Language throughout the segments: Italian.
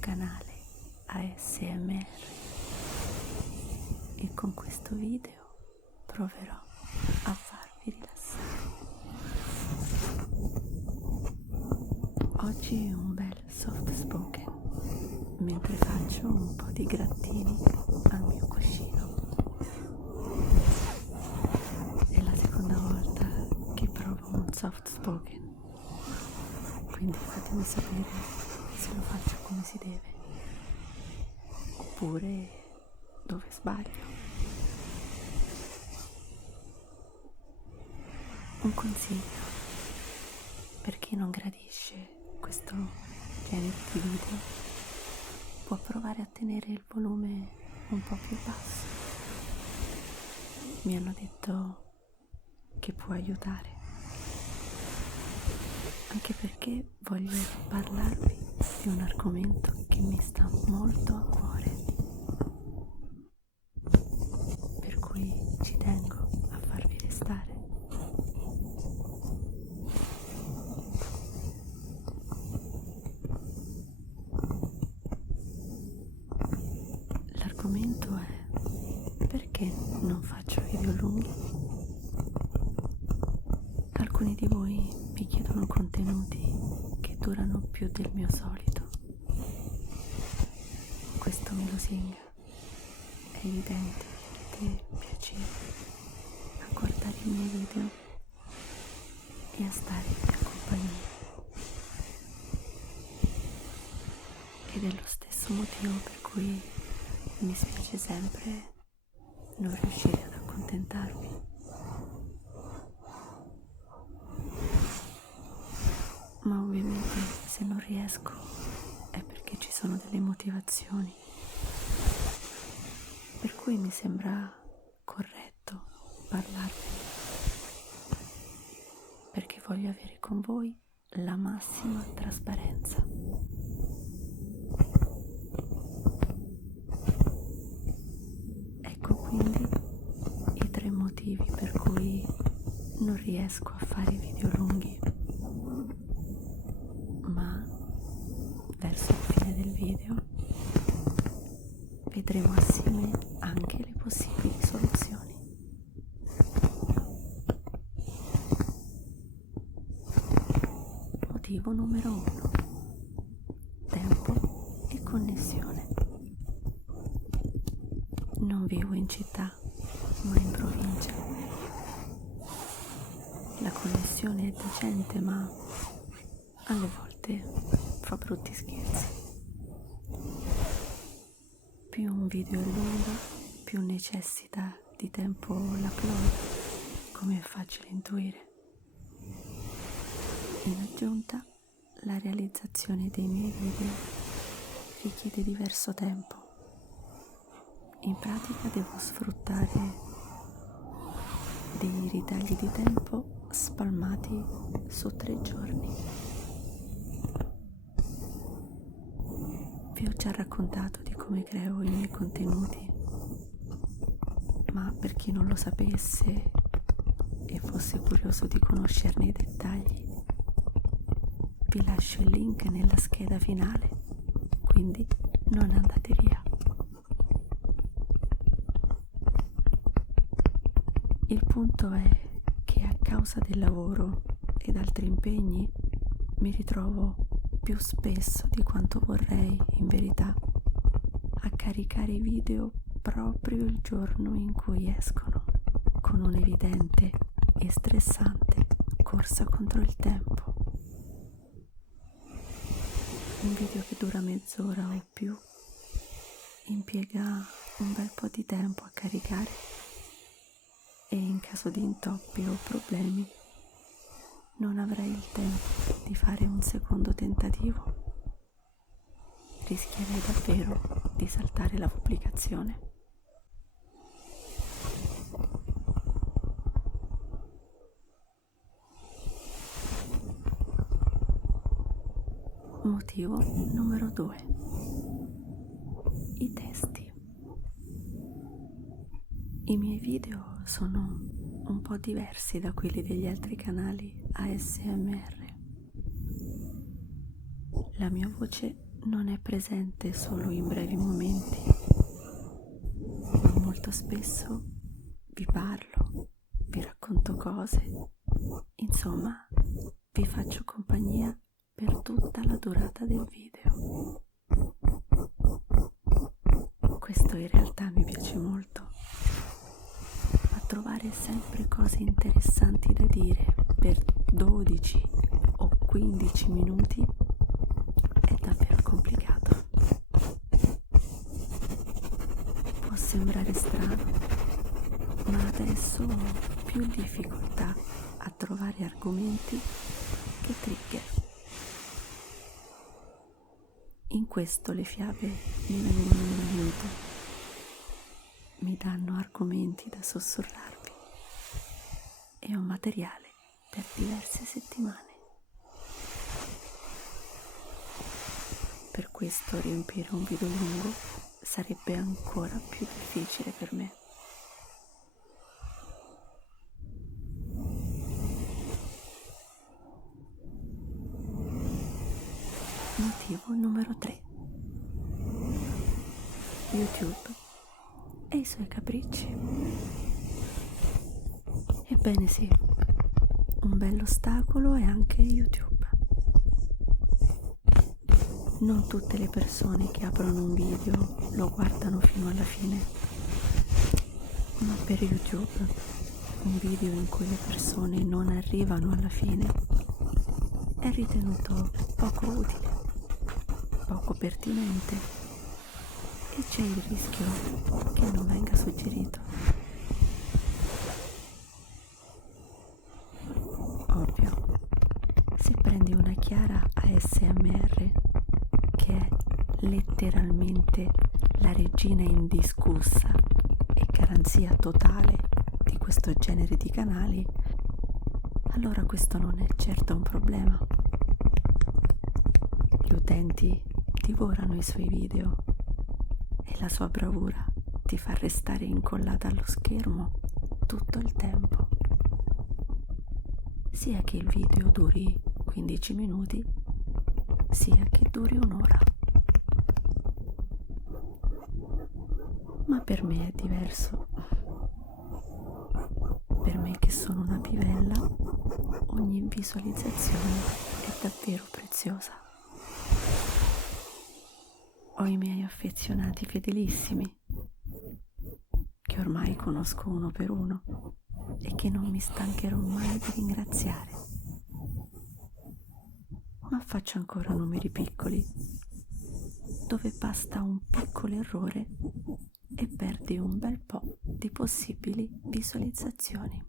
canale ASMR e con questo video proverò a farvi rilassare. Oggi è un bel soft spoken mentre faccio un po' di grattini al mio cuscino. È la seconda volta che provo un soft spoken, quindi fatemi sapere se lo faccio come si deve oppure dove sbaglio. Un consiglio per chi non gradisce questo genere di video: può provare a tenere il volume un po' più basso. Mi hanno detto che può aiutare, anche perché voglio parlarvi di un argomento che mi sta molto a cuore, per cui ci tengo a farvi restare. L'argomento è: perché non faccio video lunghi? Alcuni di voi mi chiedono contenuti che durano più del mio solito. Questo me lo singa. È evidente che avete piacere a guardare i miei video e a stare in mia compagnia. Ed è lo stesso motivo per cui mi spiace sempre non riuscire ad accontentarvi. Ma ovviamente se non riesco è perché ci sono delle motivazioni, per cui mi sembra corretto parlarvene, perché voglio avere con voi la massima trasparenza. Ecco quindi i 3 motivi per cui non riesco a fare video lunghi, ma verso la fine del video vedremo assieme anche le possibili soluzioni. Motivo numero 1: tempo e connessione. Non vivo in città, ma in provincia. La connessione è decente, ma alle volte fa brutti scherzi. Più un video è lungo, più necessita di tempo l'upload, come è facile intuire. In aggiunta, la realizzazione dei miei video richiede diverso tempo. In pratica devo sfruttare dei ritagli di tempo spalmati su 3 giorni. Vi ho già raccontato di come creo i miei contenuti, ma per chi non lo sapesse e fosse curioso di conoscerne i dettagli, vi lascio il link nella scheda finale, quindi non andate via. Il punto è che a causa del lavoro ed altri impegni mi ritrovo più spesso di quanto vorrei, in verità, a caricare i video proprio il giorno in cui escono, con un'evidente e stressante corsa contro il tempo. Un video che dura mezz'ora o più impiega un bel po' di tempo a caricare, e in caso di intoppi o problemi non avrei il tempo di fare un secondo tentativo. Rischierei davvero di saltare la pubblicazione. Motivo numero 2: i testi. I miei video sono un po' diversi da quelli degli altri canali ASMR. La mia voce non è presente solo in brevi momenti, ma molto spesso vi parlo, vi racconto cose, insomma, vi faccio compagnia per tutta la durata del video. Questo in realtà mi piace molto, ma trovare sempre cose interessanti da dire per 12 o 15 minuti è davvero complicato. Può sembrare strano, ma adesso ho più difficoltà a trovare argomenti che trigger. In questo le fiabe mi vengono in aiuto, mi danno argomenti da sussurrarvi e ho materiale per diverse settimane. Per questo riempire un video lungo sarebbe ancora più difficile per me. Motivo numero 3. YouTube e i suoi capricci. Ebbene sì, un bello ostacolo è anche YouTube. Non tutte le persone che aprono un video lo guardano fino alla fine, ma per YouTube un video in cui le persone non arrivano alla fine è ritenuto poco utile, poco pertinente e c'è il rischio che non venga suggerito. Ovvio, se prendi una Chiara ASMR, che è letteralmente la regina indiscussa e garanzia totale di questo genere di canali, allora questo non è certo un problema. Gli utenti divorano i suoi video e la sua bravura ti fa restare incollata allo schermo tutto il tempo. Sia che il video duri 15 minuti, sia che duri un'ora. Ma per me è diverso. Per me che sono una pivella, ogni visualizzazione è davvero preziosa. Ho i miei affezionati fedelissimi, che ormai conosco uno per uno e che non mi stancherò mai di ringraziare. Ma faccio ancora numeri piccoli, dove basta un piccolo errore e perdi un bel po' di possibili visualizzazioni.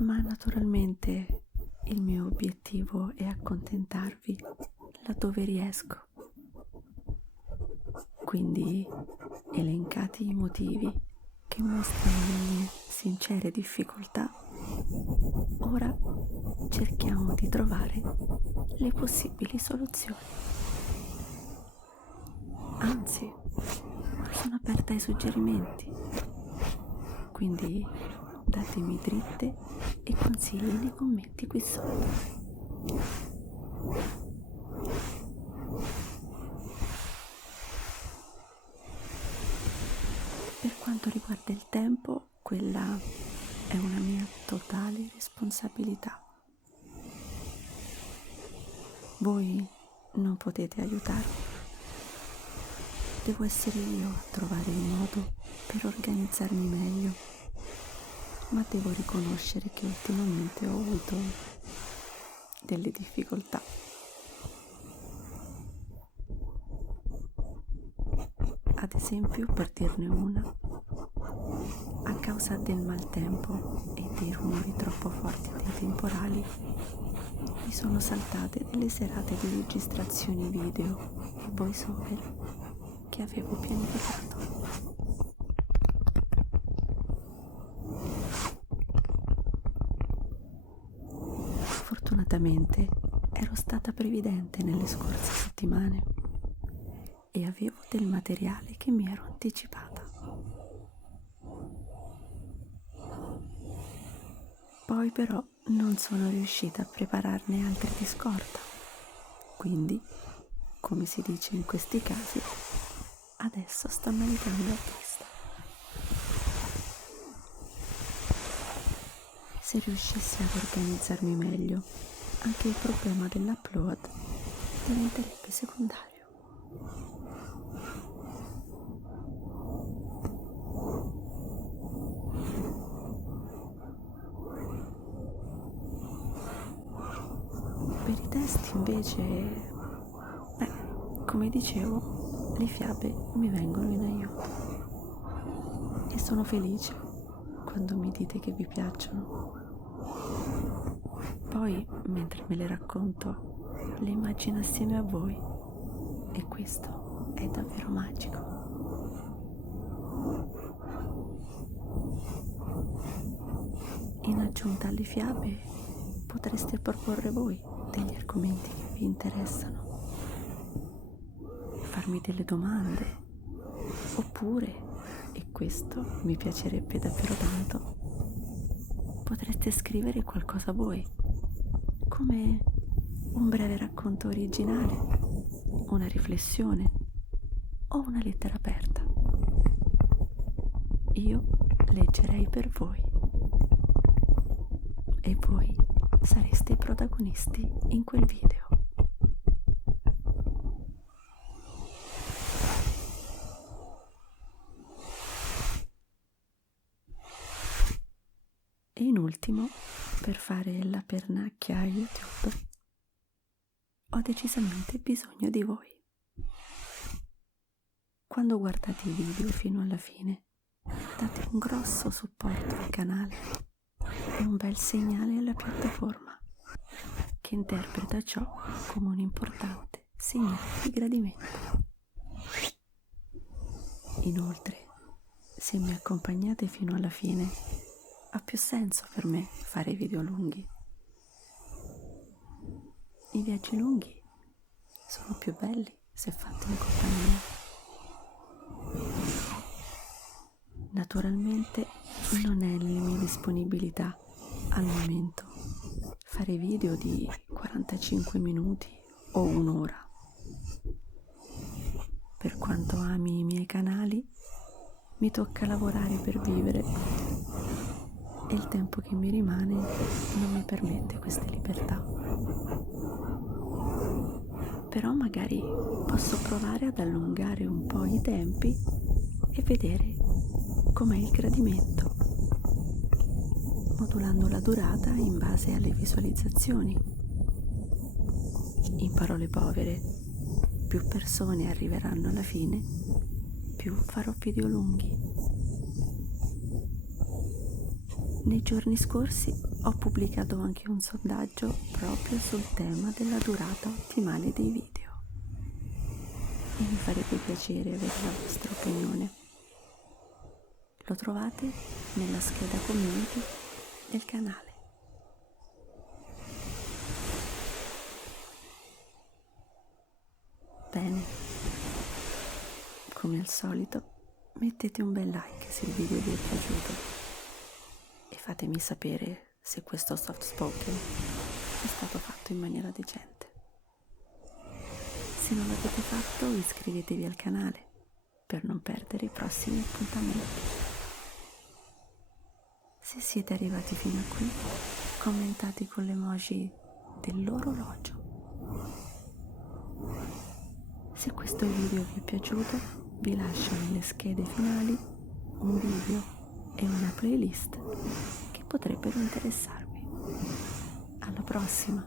Ma naturalmente il mio obiettivo è accontentarvi laddove riesco. Quindi, elencati i motivi che mostrano le mie sincere difficoltà, ora cerchiamo di trovare le possibili soluzioni. Anzi, sono aperta ai suggerimenti, quindi datemi dritte e consigli nei commenti qui sotto. Per quanto riguarda il tempo, quella è una mia totale responsabilità. Voi non potete aiutarmi. Devo essere io a trovare il modo per organizzarmi meglio, ma devo riconoscere che ultimamente ho avuto delle difficoltà. Ad esempio, per dirne una, a causa del maltempo e dei rumori troppo forti dei temporali, mi sono saltate delle serate di registrazioni video e voice over che avevo pianificato. Fortunatamente ero stata previdente nelle scorse settimane e avevo del materiale che mi ero anticipata. Poi però non sono riuscita a prepararne altri di scorta. Quindi, come si dice in questi casi, adesso sto meditando a vista. Se riuscissi ad organizzarmi meglio, anche il problema dell'upload diventerebbe secondario. Per i testi invece, come dicevo, le fiabe mi vengono in aiuto e sono felice quando mi dite che vi piacciono. Poi, mentre me le racconto, le immagino assieme a voi e questo è davvero magico. In aggiunta alle fiabe, potreste proporre voi degli argomenti che vi interessano, farmi delle domande, oppure, e questo mi piacerebbe davvero tanto, potreste scrivere qualcosa voi, come un breve racconto originale, una riflessione o una lettera aperta. Io leggerei per voi e voi sareste i protagonisti in quel video. E in ultimo, per fare la pernacchia a YouTube, ho decisamente bisogno di voi. Quando guardate i video fino alla fine, date un grosso supporto al canale e un bel segnale alla piattaforma, che interpreta ciò come un importante segnale di gradimento. Inoltre, se mi accompagnate fino alla fine, ha più senso per me fare video lunghi. I viaggi lunghi sono più belli se fatti in compagnia. Naturalmente non è nelle mie disponibilità al momento fare video di 45 minuti o un'ora. Per quanto ami i miei canali, mi tocca lavorare per vivere e il tempo che mi rimane non mi permette queste libertà. Però magari posso provare ad allungare un po' i tempi e vedere com'è il gradimento, modulando la durata in base alle visualizzazioni. In parole povere, più persone arriveranno alla fine, più farò video lunghi. Nei giorni scorsi ho pubblicato anche un sondaggio proprio sul tema della durata ottimale dei video e mi farebbe piacere avere la vostra opinione. Lo trovate nella scheda community del canale. Bene, come al solito, mettete un bel like se il video vi è piaciuto e fatemi sapere se questo soft spoken è stato fatto in maniera decente. Se non l'avete fatto, iscrivetevi al canale per non perdere i prossimi appuntamenti. Se siete arrivati fino a qui, commentate con l'emoji dell'orologio. Se questo video vi è piaciuto, vi lascio nelle schede finali un video e una playlist che potrebbero interessarvi. Alla prossima!